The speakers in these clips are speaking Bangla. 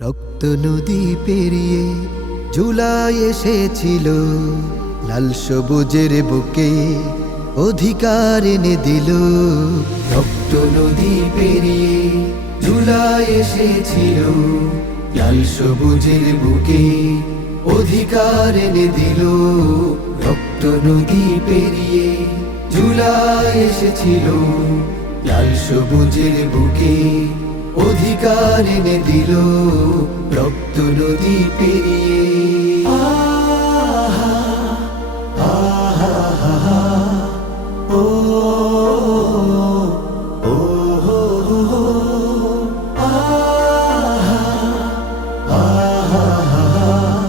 রক্ত নদী পেরিয়ে জুলাই এসেছিল, লাল সবুজের বুকে অধিকার এনে দিল। রক্ত নদী পেরিয়ে জুলাই এসেছিল, লাল সবুজের বুকে অধিকার এনে দিল। রক্ত নদী পেরিয়ে জুলাই এসেছিল, লাল সবুজের বুকে অধিকার এনে দিল। রক্ত নদী পেরিয়ে ও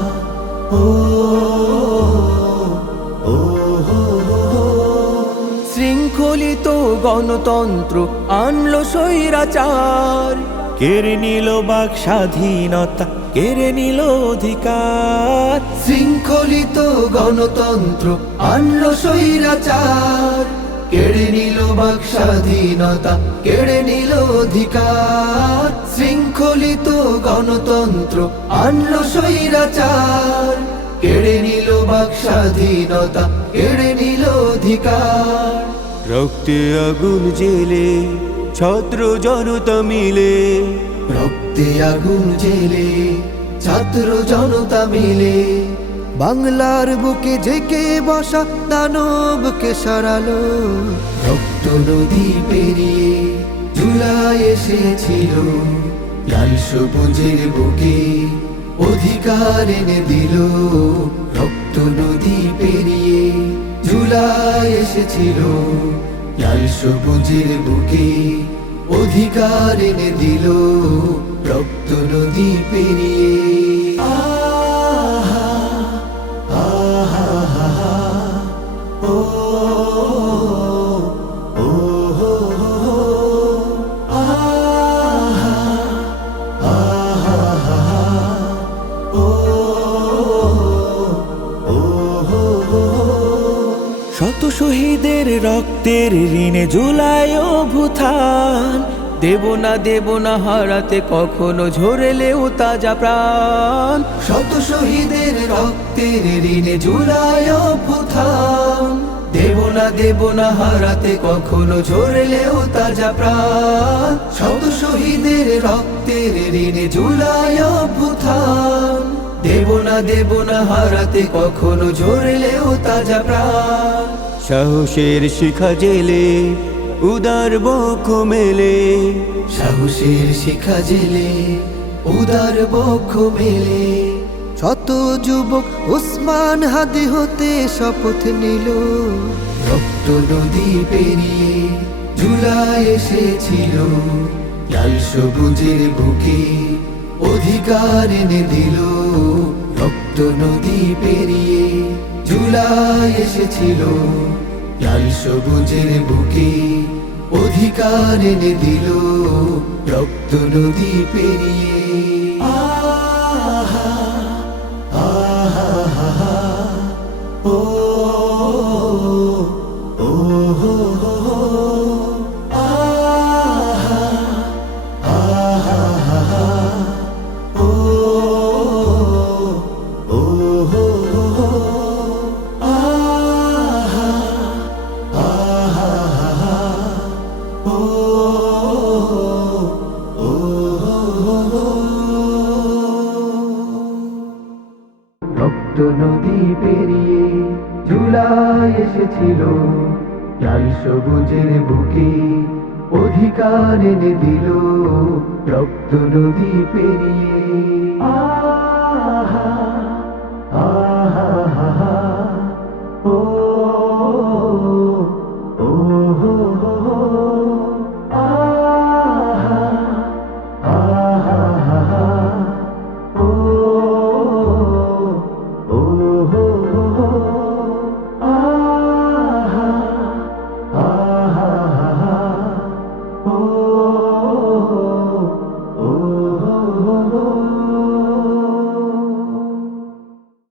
ও শৃঙ্খলিত গণতন্ত্র আনলো স্বৈরাচার, কেড়ে নিল বাক স্বাধীনতা, কেড়ে নিল অধিকার। শৃঙ্খলিত গণতন্ত্র আনলো স্বৈরাচার, কেড়ে নিল বাক স্বাধীনতা, কেড়ে নিল অধিকার। শৃঙ্খলিত গণতন্ত্র আনলো স্বৈরাচার, কেড়ে নিল বাক স্বাধীনতা, কেড়ে নিল অধিকার। রক্তে আগুন জেলে ছত্র জনতা মিলে, রক্তে আগুন জেলে ছাত্র জনতা মিলে বাংলার বুকে জেকে বসা দানবকে সরালো। রক্ত নদী পেরিয়ে জুলাই এসেছিল, লাল সবুজের বুকে অধিকার এনে দিল। রক্ত নদী পেরিয়ে জুলাই এসেছিল, লাল সবুজের বুকে অধিকার এনে দিল। রক্ত নদী পেরিয়ে ও ও শত শহীদের রক্তের ঋণে জুলাই অভ্যুত্থান, দেব না হারাতে কখনো ঝরেলেও তাজা প্রাণ। শত শহীদের রক্তের ঋণে জুলাই অভ্যুত্থান, দেব না হারাতে কখনো ঝরলেও তাজা প্রাণ। শত শহীদের রক্তের ঋণে জুলাই অভ্যুত্থান, দেব না হারাতে কখনো ঝরলেও তাজা প্রাণ। সাহসের শিখা জেলে উদার বক্ষ মেলে, সাহসের শিখা জেলে উদার বক্ষ মেলে শত যুবক ওসমান হাদি হতে শপথ নিল। রক্ত নদী পেরিয়ে জুলাই এসেছিল, লাল সবুজের বুকে অধিকার এনে দিল। রক্ত নদী পেরিয়ে জুলাই এসেছিল, লাল সবুজের বুকে অধিকার এনে দিল। রক্ত নদী পেরিয়ে ও ও রক্ত নদী পেরিয়ে জুলাই এসেছিল, লাল সবুজের বুকে অধিকার এনে দিল। রক্ত নদী পেরিয়ে